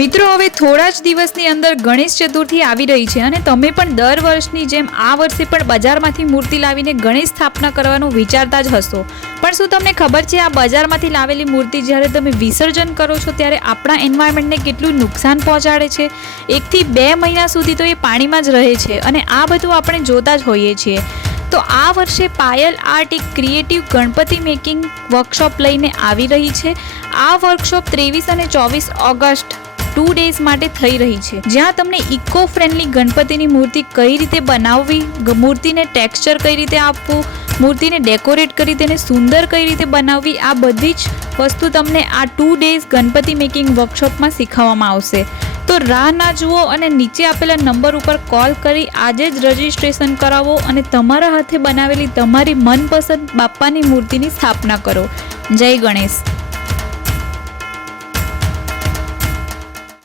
મિત્રો, હવે થોડા જ દિવસની અંદર ગણેશ ચતુર્થી આવી રહી છે અને તમે પણ દર વર્ષની જેમ આ વર્ષે પણ બજારમાંથી મૂર્તિ લાવીને ગણેશ સ્થાપના કરવાનું વિચારતા જ હશો. પણ શું તમને ખબર છે આ બજારમાંથી લાવેલી મૂર્તિ જ્યારે તમે વિસર્જન કરો છો ત્યારે આપણા એન્વાયરમેન્ટને કેટલું નુકસાન પહોંચાડે છે? 1 થી 2 મહિના સુધી તો એ પાણીમાં જ રહે છે અને આ બધું આપણે જોતા જ હોઈએ છીએ. તો આ વર્ષે પાયલ આર્ટ એક ક્રિએટિવ ગણપતિ મેકિંગ વર્કશોપ લઈને આવી રહી છે. આ વર્કશોપ 23 અને 24 ઓગસ્ટ 2 ડેઝ માટે થઈ રહી છે, જ્યાં તમને ઇકો ફ્રેન્ડલી ગણપતિની મૂર્તિ કઈ રીતે બનાવવી, મૂર્તિને ટેક્સચર કઈ રીતે આપવું, મૂર્તિને ડેકોરેટ કરી તેને સુંદર કઈ રીતે બનાવવી, આ બધી જ વસ્તુ તમને આ 2 ડેઝ ગણપતિ મેકિંગ વર્કશોપમાં શીખવવામાં આવશે. તો રાહ ના જુઓ અને નીચે આપેલા નંબર ઉપર કોલ કરી આજે જ રજીસ્ટ્રેશન કરાવો અને તમારા હાથે બનાવેલી તમારી મનપસંદ બાપ્પાની મૂર્તિની સ્થાપના કરો. જય ગણેશ.